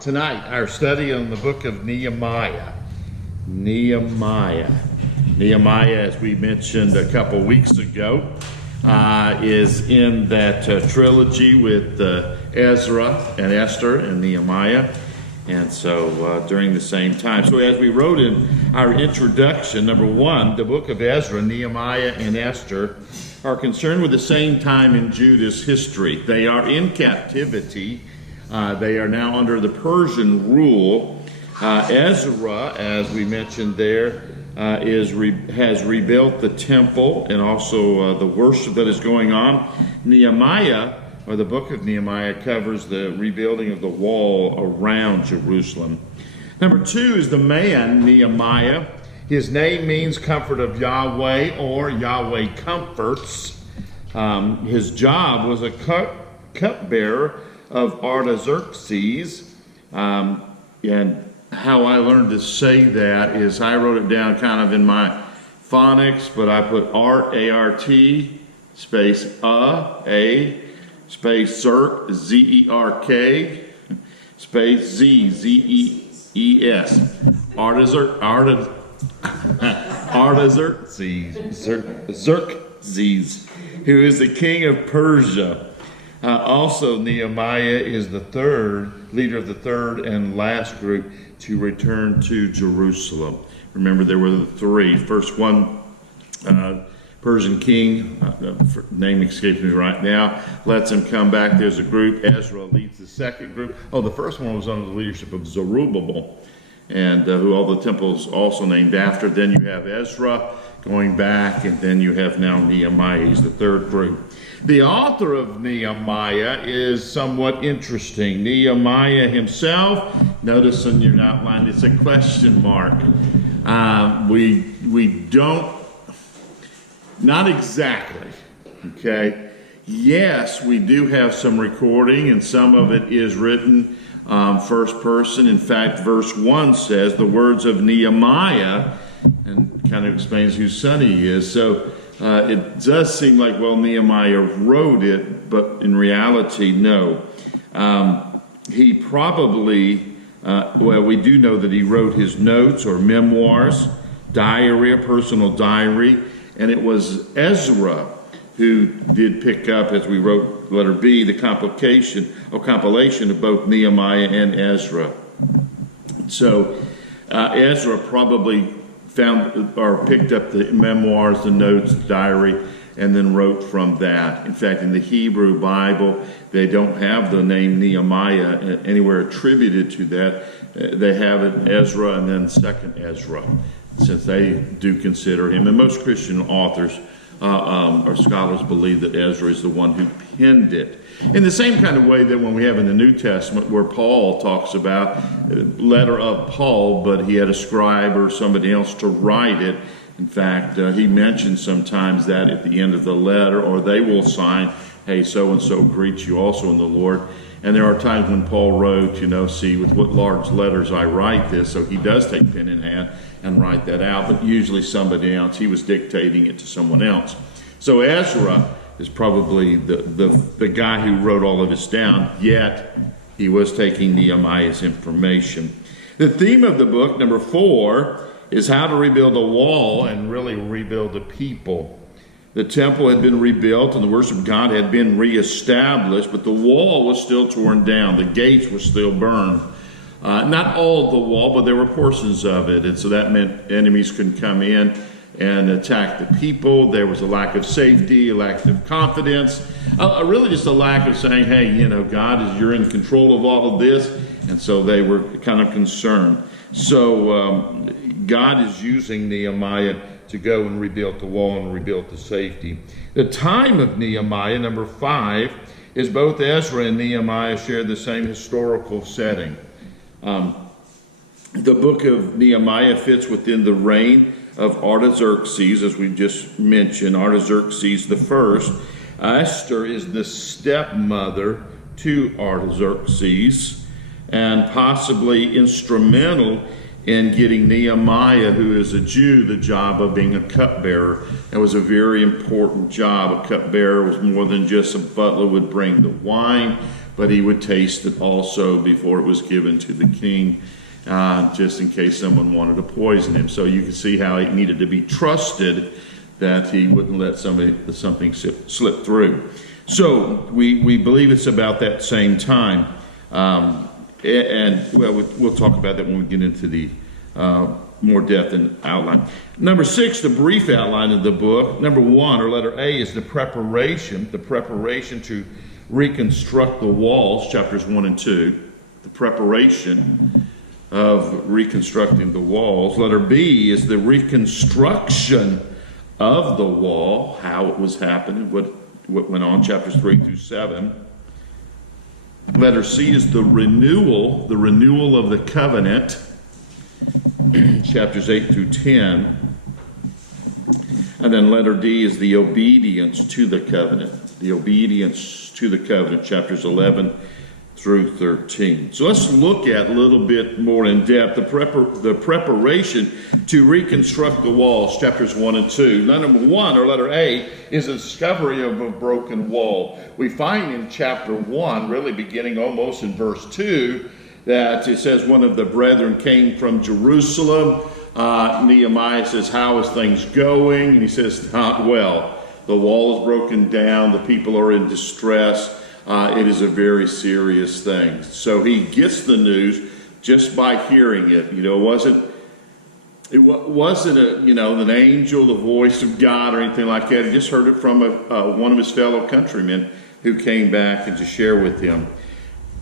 Tonight, our study on the book of Nehemiah. Nehemiah, as we mentioned a couple weeks ago, is in that trilogy with Ezra and Esther and Nehemiah. And so during the same time. So as we wrote in our introduction, number one, the book of Ezra, Nehemiah, and Esther are concerned with the same time in Judah's history. They are in captivity. They are now under the Persian rule. Ezra, as we mentioned there, has rebuilt the temple and also the worship that is going on. Nehemiah, or the book of Nehemiah, covers the rebuilding of the wall around Jerusalem. Number two is the man, Nehemiah. His name means comfort of Yahweh, or Yahweh comforts. His job was a cupbearer of Artaxerxes. And how I learned to say that is I wrote it down kind of in my phonics, but I put Art, A-R-T, space A, space Zerk, Z-E-R-K, space Z, Z-E-E-S. Artaxerxes, who is the king of Persia. Also, Nehemiah is the leader of the third and last group to return to Jerusalem. Remember, there were the three. First one, Persian king, name escapes me right now, lets him come back. There's a group. Ezra leads the second group. Oh, the first one was under the leadership of Zerubbabel, and who all the temples also named after. Then you have Ezra going back, and then you have now Nehemiah. He's the third group. The author of Nehemiah is somewhat interesting. Nehemiah himself, notice in your outline, it's a question mark. We don't, not exactly, okay? Yes, we do have some recording, and some of it is written first person. In fact, verse 1 says the words of Nehemiah, and kind of explains whose son he is. So it does seem like, well, Nehemiah wrote it, but in reality, no. He probably, well, we do know that he wrote his notes or memoirs, diary, a personal diary, and it was Ezra who did pick up, as we wrote letter B, the compilation of both Nehemiah and Ezra. So Ezra probably found or picked up the memoirs, the notes, the diary, and then wrote from that. In fact, in the Hebrew Bible, they don't have the name Nehemiah anywhere attributed to that. They have it Ezra and then second Ezra, since they do consider him. And most Christian authors or scholars believe that Ezra is the one who penned it. In the same kind of way that when we have in the New Testament where Paul talks about letter of Paul, but he had a scribe or somebody else to write it. In fact, he mentions sometimes that at the end of the letter, or they will sign, hey, so-and-so greets you also in the Lord. And there are times when Paul wrote, see with what large letters I write this. So he does take pen in hand and write that out, but usually somebody else, he was dictating it to someone else. So Ezra is probably the guy who wrote all of this down, yet he was taking Nehemiah's information. The theme of the book, number 4, is how to rebuild a wall and really rebuild the people. The temple had been rebuilt and the worship of God had been reestablished, but the wall was still torn down. The gates were still burned. Not all of the wall, but there were portions of it. And so that meant enemies couldn't come in and attack the people. There was a lack of safety, a lack of confidence, really just a lack of saying, hey, God, you're in control of all of this. And so they were kind of concerned. So God is using Nehemiah to go and rebuild the wall and rebuild the safety. The time of Nehemiah, number 5, is both Ezra and Nehemiah share the same historical setting. The book of Nehemiah fits within the reign of Artaxerxes, as we just mentioned, Artaxerxes the first. Esther is the stepmother to Artaxerxes and possibly instrumental in getting Nehemiah, who is a Jew, the job of being a cupbearer. It was a very important job. A cupbearer was more than just a butler would bring the wine, but he would taste it also before it was given to the king, just in case someone wanted to poison him. So you can see how he needed to be trusted, that he wouldn't let something slip through. So we believe it's about that same time. And well, we'll talk about that when we get into the more depth and outline. Number 6, the brief outline of the book. Number 1, or letter A, is the preparation to reconstruct the walls, chapters 1 and 2. The preparation of reconstructing the walls. Letter B is the reconstruction of the wall, how it was happening, what went on, chapters 3 through 7. Letter C is the renewal of the covenant, chapters 8 through 10. And then letter D is the obedience to the covenant. The obedience to the covenant, chapters 11 through 13. So let's look at a little bit more in depth the preparation to reconstruct the walls, chapters 1 and 2. Now, number 1, or letter A, is the discovery of a broken wall. We find in chapter 1, really beginning almost in verse 2, that it says one of the brethren came from Jerusalem. Nehemiah says, how is things going? And he says, not well. The wall is broken down. The people are in distress. It is a very serious thing. So he gets the news just by hearing it. You know, it wasn't an angel, the voice of God or anything like that. He just heard it from one of his fellow countrymen who came back and to share with him.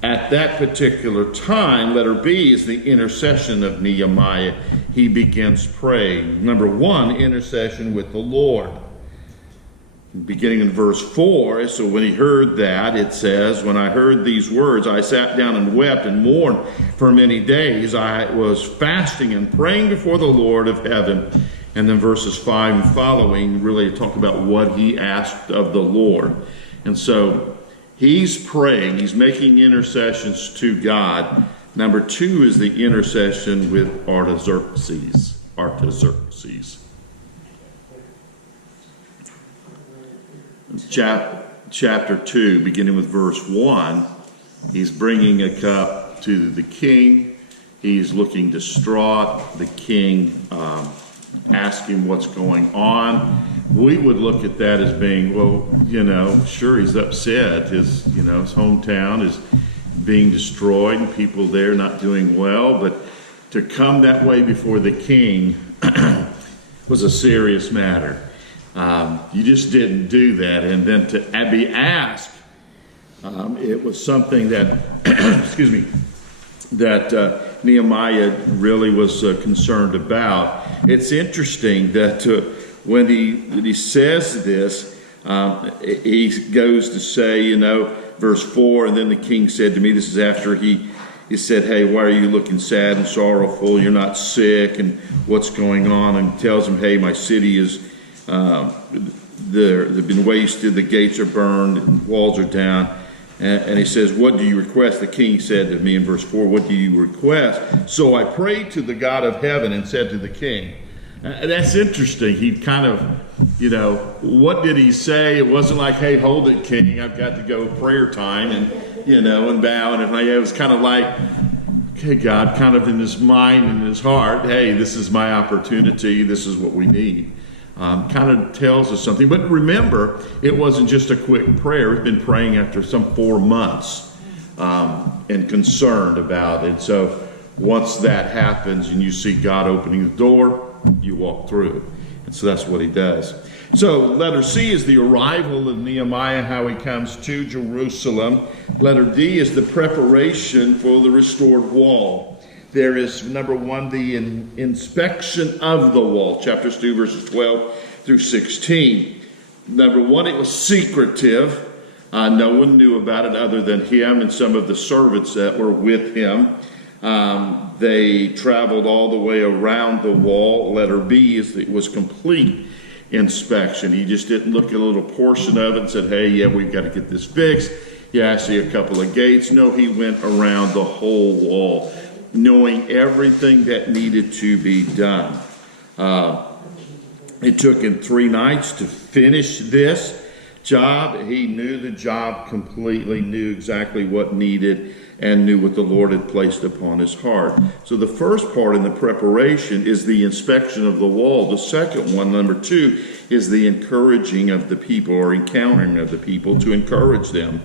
At that particular time, letter B is the intercession of Nehemiah. He begins praying. Number 1, intercession with the Lord. Beginning in verse 4, so when he heard that, it says, when I heard these words, I sat down and wept and mourned for many days. I was fasting and praying before the Lord of heaven. And then verses 5 and following really talk about what he asked of the Lord. And so he's praying, he's making intercessions to God. Number 2 is the intercession with Artaxerxes. Chapter 2, beginning with verse 1, he's bringing a cup to the king. He's looking distraught. The king asks him what's going on. We would look at that as being, well, sure, he's upset. His hometown is being destroyed and people there not doing well. But to come that way before the king was a serious matter. You just didn't do that. And then to be asked, it was something that, that Nehemiah really was concerned about. It's interesting that when he says this, he goes to say, verse 4, and then the king said to me, this is after he said, hey, why are you looking sad and sorrowful? You're not sick, and what's going on? And he tells him, hey, my city is they've been wasted, the gates are burned, and walls are down. And he says, what do you request? The king said to me in verse 4, what do you request? So I prayed to the God of heaven and said to the king. That's interesting. He kind of, what did he say? It wasn't like, hey, hold it, king, I've got to go prayer time and, and bow. And it was kind of like, okay, God, kind of in his mind and his heart, hey, this is my opportunity. This is what we need. Kind of tells us something. But remember, it wasn't just a quick prayer. He's been praying after some 4 months and concerned about it. So once that happens and you see God opening the door, you walk through it. And so that's what he does. So letter C is the arrival of Nehemiah, how he comes to Jerusalem. Letter D is the preparation for the restored wall. There is, number 1, the inspection of the wall, chapters 2, verses 12 through 16. Number 1, it was secretive. No one knew about it other than him and some of the servants that were with him. They traveled all the way around the wall. Letter B is it was complete inspection. He just didn't look at a little portion of it and said, hey, yeah, we've got to get this fixed. Yeah, I see a couple of gates. No, he went around the whole wall, knowing everything that needed to be done. It took him 3 nights to finish this, job. He knew the job completely, knew exactly what needed, and knew what the Lord had placed upon his heart. So the first part in the preparation is the inspection of the wall. The second one, number 2, is the encouraging of the people, or encountering of the people to encourage them.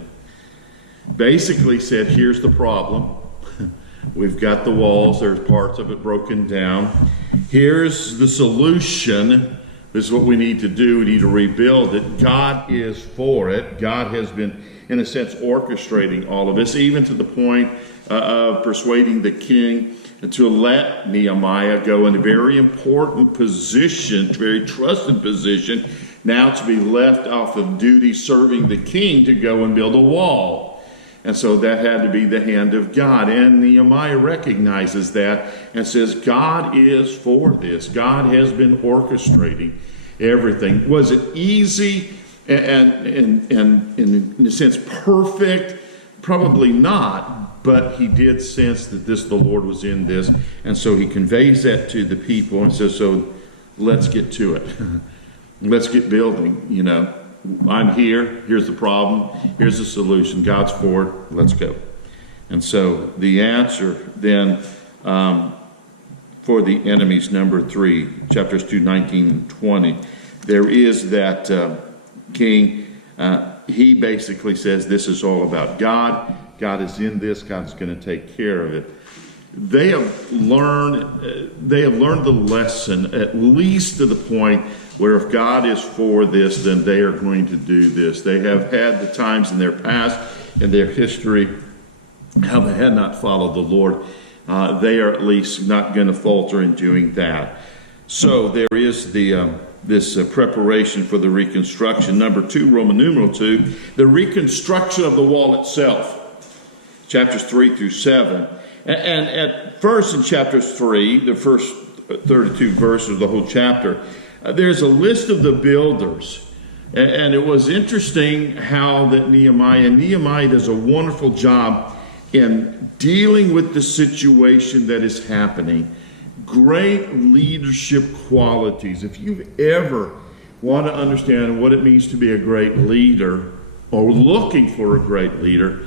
Basically said, here's the problem. We've got the walls. There's parts of it broken down. Here's the solution. This is what we need to do. We need to rebuild it. God is for it. God has been, in a sense, orchestrating all of this, even to the point of persuading the king to let Nehemiah go in a very important position, very trusted position, now to be left off of duty serving the king to go and build a wall. And so that had to be the hand of God. And Nehemiah recognizes that and says, God is for this. God has been orchestrating everything. Was it easy and in a sense perfect? Probably not, but he did sense that the Lord was in this. And so he conveys that to the people and says, so let's get to it. Let's get building, you know. I'm here. Here's the problem. Here's the solution. God's for it. Let's go. And so the answer then for the enemies, number 3, chapters 2, 19, and 20, there is that king. He basically says this is all about God. God is in this. God's going to take care of it. They have learned the lesson, at least to the point where if God is for this, then they are going to do this. They have had the times in their past, in their history, how they had not followed the Lord. They are at least not going to falter in doing that. So there is this preparation for the reconstruction. Number 2, Roman numeral 2, the reconstruction of the wall itself. Chapters 3 through 7. And at first in chapters 3, the first 32 verses of the whole chapter, there's a list of the builders. And it was interesting how that Nehemiah does a wonderful job in dealing with the situation that is happening. Great leadership qualities. If you ever want to understand what it means to be a great leader or looking for a great leader,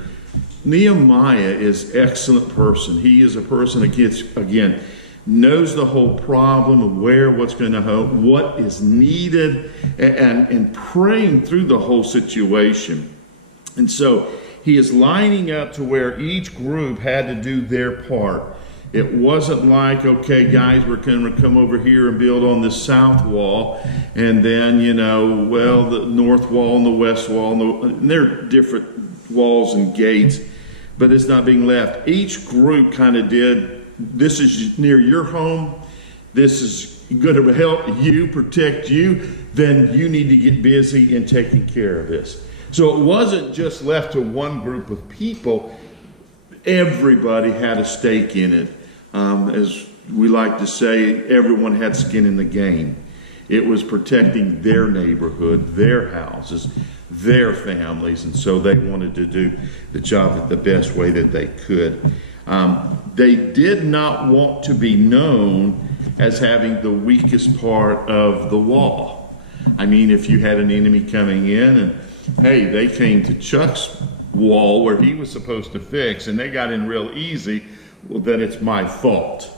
Nehemiah is an excellent person. He is a person that gets, again, knows the whole problem, aware of what's going to happen, what is needed, and praying through the whole situation. And so he is lining up to where each group had to do their part. It wasn't like, okay, guys, we're going to come over here and build on this south wall, and then, the north wall and the west wall, and they're different walls and gates, but it's not being left. Each group kind of did, this is near your home, this is going to help you, protect you, then you need to get busy in taking care of this. So it wasn't just left to one group of people. Everybody had a stake in it. As we like to say, everyone had skin in the game. It was protecting their neighborhood, their houses, their families, and so they wanted to do the job the best way that they could. They did not want to be known as having the weakest part of the wall. I mean, if you had an enemy coming in and, hey, they came to Chuck's wall where he was supposed to fix and they got in real easy, well, then it's my fault.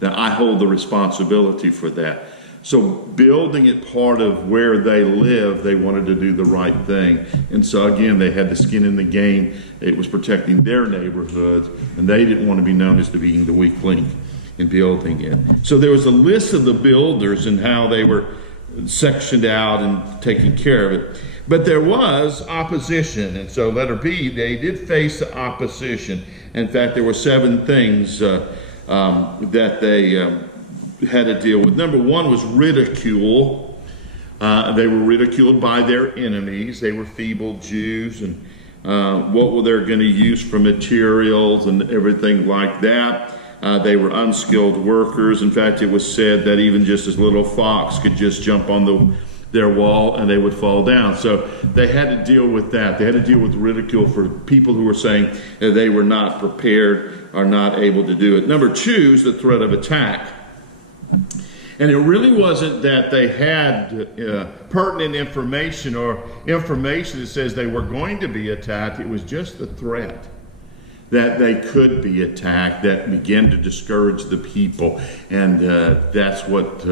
Then I hold the responsibility for that. So building it part of where they live, they wanted to do the right thing. And so again, they had the skin in the game. It was protecting their neighborhoods, and they didn't want to be known as being the weak link in building it. So there was a list of the builders and how they were sectioned out and taking care of it. But there was opposition, and so letter B, they did face the opposition. In fact, there were 7 things that they had to deal with. Number 1 was ridicule. They were ridiculed by their enemies. They were feeble Jews, and what were they going to use for materials and everything like that. They were unskilled workers. In fact, it was said that even just as little fox could just jump on their wall and they would fall down. So they had to deal with that. They had to deal with ridicule for people who were saying that they were not prepared or not able to do it. Number 2 is the threat of attack. And it really wasn't that they had pertinent information or information that says they were going to be attacked. It was just the threat that they could be attacked that began to discourage the people. And that's what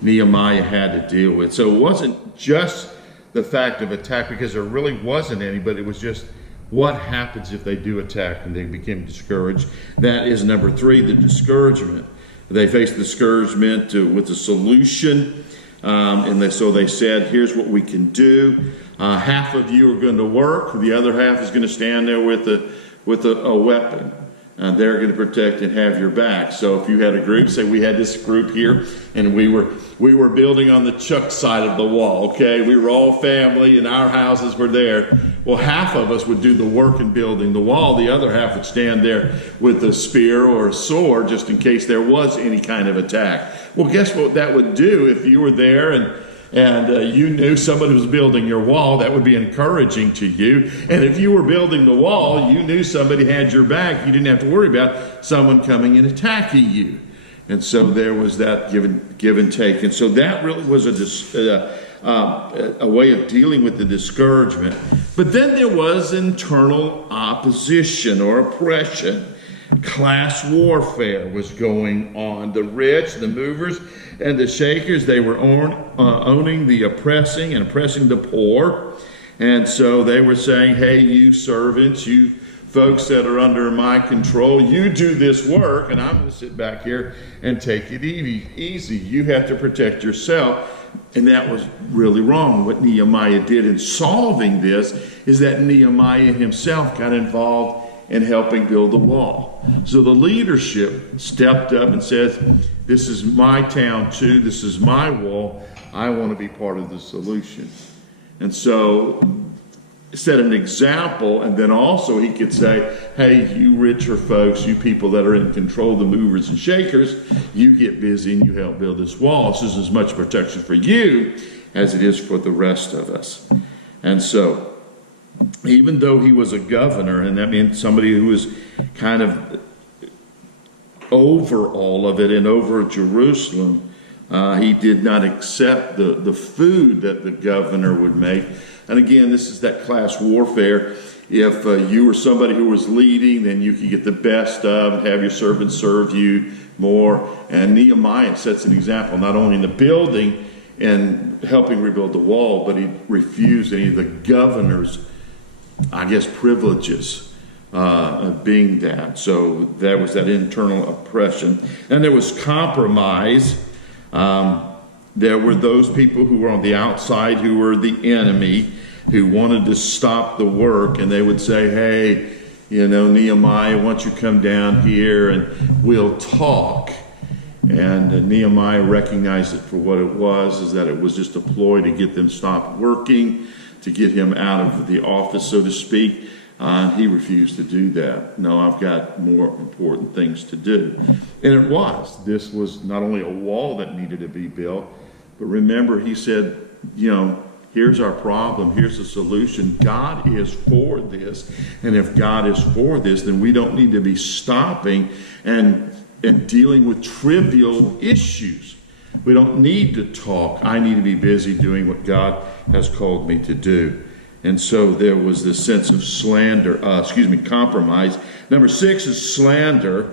Nehemiah had to deal with. So it wasn't just the fact of attack, because there really wasn't any, but it was just what happens if they do attack and they became discouraged. That is number 3, the discouragement. They faced discouragement with the solution, so they said, here's what we can do. Half of you are going to work, the other half is going to stand there with a weapon. They're going to protect and have your back. So if you had a group, say we had this group here, and we were building on the Chuck side of the wall, okay? We were all family, and our houses were there. Well, half of us would do the work in building the wall. The other half would stand there with a spear or a sword, just in case there was any kind of attack. Well, guess what that would do if you were there and you knew somebody was building your wall? That would be encouraging to you. And if you were building the wall, you knew somebody had your back. You didn't have to worry about someone coming and attacking you. And so there was that give and take. And so that really was a way of dealing with the discouragement. But then there was internal opposition or oppression. Class warfare was going on. The rich, the movers, and the shakers, they were owning the oppressing and oppressing the poor. And so they were saying, hey, you servants, you folks that are under my control, you do this work, and I'm going to sit back here and take it easy. You have to protect yourself. And that was really wrong. What Nehemiah did in solving this is that Nehemiah himself got involved in helping build the wall. So the leadership stepped up and said, this is my town too, this is my wall, I want to be part of the solution. And so set an example, and then also he could say, hey, you richer folks, you people that are in control, the movers and shakers, you get busy and you help build this wall. This is as much protection for you as it is for the rest of us. And so even though he was a governor, and that means somebody who was kind of over all of it and over Jerusalem, he did not accept the food that the governor would make. And again, this is that class warfare. If you were somebody who was leading, then you could get the best of and have your servants serve you more. And Nehemiah sets an example, not only in the building and helping rebuild the wall, but he refused any of the governor's, privileges of being that. So there was that internal oppression. And there was compromise. There were those people who were on the outside who were the enemy, who wanted to stop the work, and they would say, hey, Nehemiah, why don't you come down here and we'll talk. And Nehemiah recognized it for what it was, is that it was just a ploy to get them stopped working, to get him out of the office, so to speak. He refused to do that. No, I've got more important things to do. And it was. This was not only a wall that needed to be built, but remember, he said, here's our problem, here's the solution. God is for this. And if God is for this, then we don't need to be stopping and dealing with trivial issues. We don't need to talk. I need to be busy doing what God has called me to do. And so there was this sense of compromise. Number 6 is slander.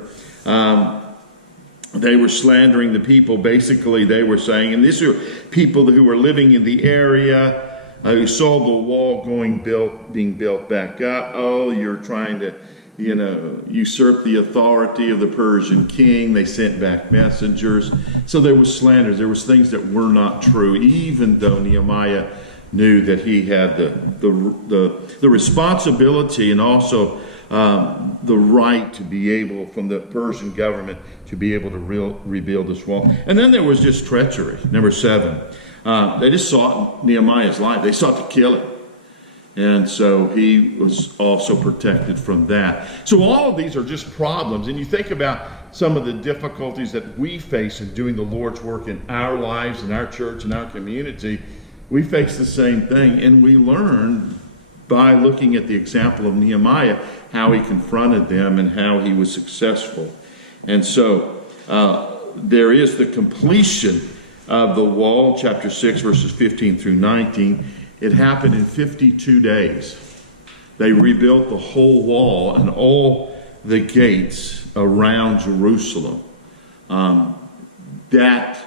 They were slandering the people. Basically, they were saying, and these are people who were living in the area, who saw the wall being built back up. Oh, you're trying to, usurp the authority of the Persian king. They sent back messengers. So there was slanders. There was things that were not true, even though Nehemiah knew that he had the responsibility and also the right to be able, from the Persian government, to be able to rebuild this wall. And then there was just treachery. Number 7. They just sought Nehemiah's life. They sought to kill him. And so he was also protected from that. So all of these are just problems. And you think about some of the difficulties that we face in doing the Lord's work in our lives, in our church, in our community. We face the same thing. And we learn by looking at the example of Nehemiah how he confronted them and how he was successful. And so there is the completion of the wall, chapter 6, verses 15 through 19. It happened in 52 days. They rebuilt the whole wall and all the gates around Jerusalem. That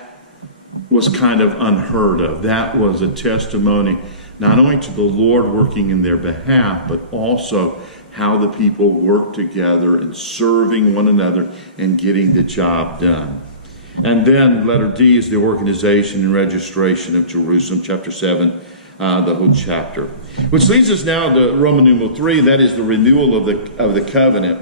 was kind of unheard of. That was a testimony not only to the Lord working in their behalf, but also how the people worked together and serving one another and getting the job done. And then letter D is the organization and registration of Jerusalem, chapter 7, the whole chapter. Which leads us now to Roman numeral 3, that is the renewal of the covenant.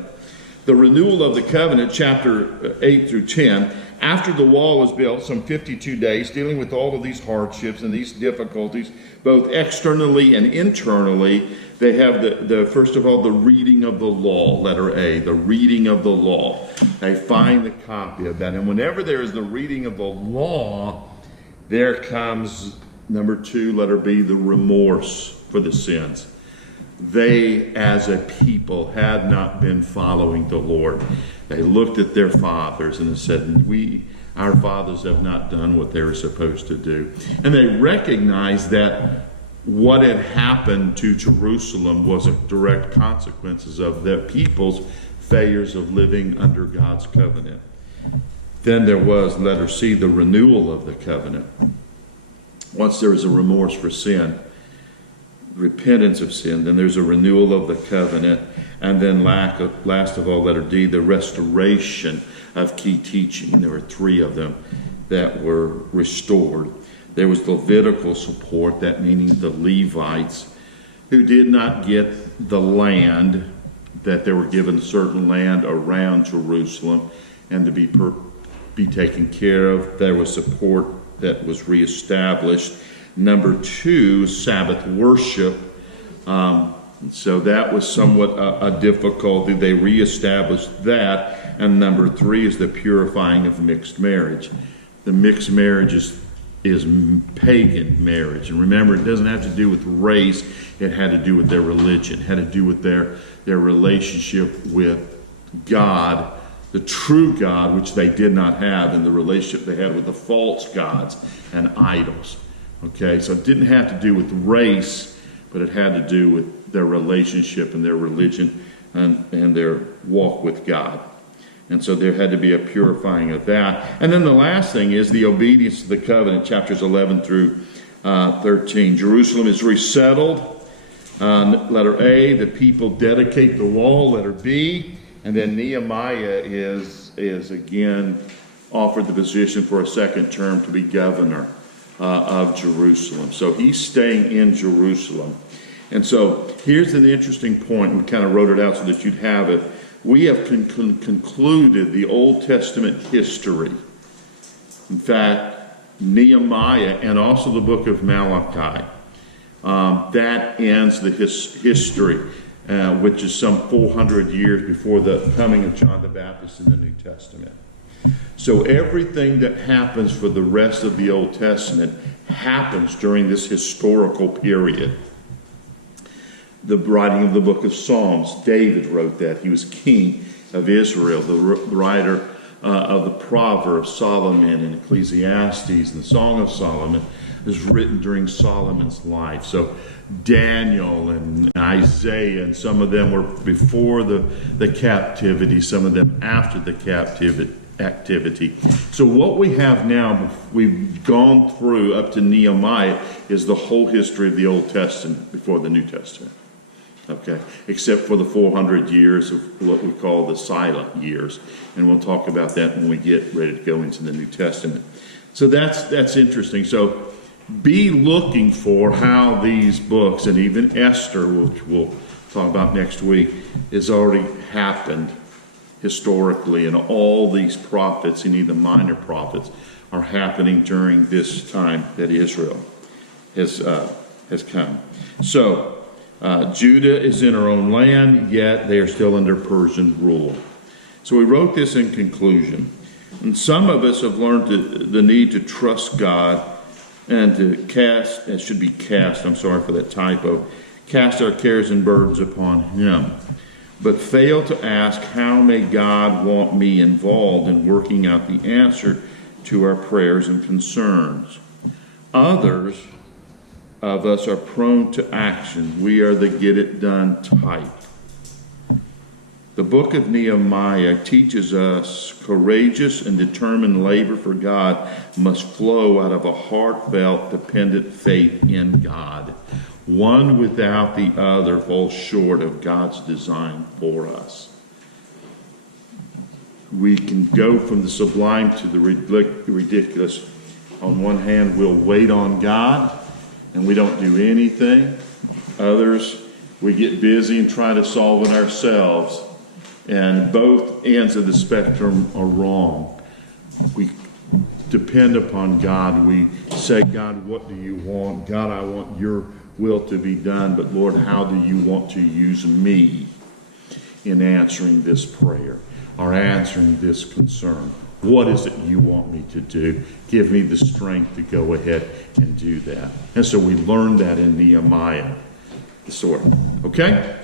The renewal of the covenant, chapter 8 through 10, after the wall was built, some 52 days, dealing with all of these hardships and these difficulties, both externally and internally. They have first of all, the reading of the law, letter A, the reading of the law. They find the copy of that. And whenever there is the reading of the law, there comes, number 2, letter B, the remorse for the sins. They, as a people, had not been following the Lord. They looked at their fathers and said, our fathers have not done what they were supposed to do. And they recognized that what had happened to Jerusalem was a direct consequences of their people's failures of living under God's covenant. Then there was, letter C, the renewal of the covenant. Once there is a remorse for sin, repentance of sin, then there's a renewal of the covenant, and then last of all, letter D, the restoration of key teaching. There were 3 of them that were restored. There was Levitical support, that meaning the Levites, who did not get the land, that they were given certain land around Jerusalem and to be taken care of. There was support that was reestablished. Number 2, Sabbath worship. So that was somewhat a difficulty. They reestablished that. And number 3 is the purifying of mixed marriage. The mixed marriage is pagan marriage. And remember, it doesn't have to do with race. It had to do with their religion. It had to do with their relationship with God, the true God, which they did not have, and the relationship they had with the false gods and idols. Okay, so it didn't have to do with race, but it had to do with their relationship and their religion and their walk with God. And so there had to be a purifying of that. And then the last thing is the obedience to the covenant, chapters 11 through 13. Jerusalem is resettled. Letter A, the people dedicate the wall, letter B. And then Nehemiah is again offered the position for a second term to be governor of Jerusalem. So he's staying in Jerusalem. And so here's an interesting point. We kind of wrote it out so that you'd have it. We have concluded the Old Testament history. In fact, Nehemiah and also the book of Malachi. That ends the history, which is some 400 years before the coming of John the Baptist in the New Testament. So everything that happens for the rest of the Old Testament happens during this historical period. The writing of the book of Psalms, David wrote that. He was king of Israel. The writer of the Proverbs, Solomon, and Ecclesiastes, and the Song of Solomon is written during Solomon's life. So Daniel and Isaiah, and some of them were before the captivity, some of them after the activity. So what we have now, we've gone through up to Nehemiah, is the whole history of the Old Testament before the New Testament. Okay, except for the 400 years of what we call the silent years. And we'll talk about that when we get ready to go into the New Testament. So that's interesting. So be looking for how these books, and even Esther, which we'll talk about next week, has already happened historically. And all these prophets, and even minor prophets, are happening during this time that Israel has come. So Judah is in her own land, yet they are still under Persian rule. So we wrote this in conclusion. And some of us have learned the need to trust God and to cast, it should be cast, I'm sorry for that typo, cast our cares and burdens upon Him. but fail to ask, how may God want me involved in working out the answer to our prayers and concerns? Others of us are prone to action. We are the get it done type. The book of Nehemiah teaches us courageous and determined labor for God must flow out of a heartfelt, dependent faith in God. One without the other falls short of God's design for us. We can go from the sublime to the ridiculous. On one hand, we'll wait on God and we don't do anything. Others, we get busy and try to solve it ourselves. And both ends of the spectrum are wrong. We depend upon God. We say, God, what do you want? God, I want your will to be done. But Lord, how do you want to use me in answering this prayer or answering this concern? What is it you want me to do? Give me the strength to go ahead and do that. And so we learned that in Nehemiah, the story. Okay?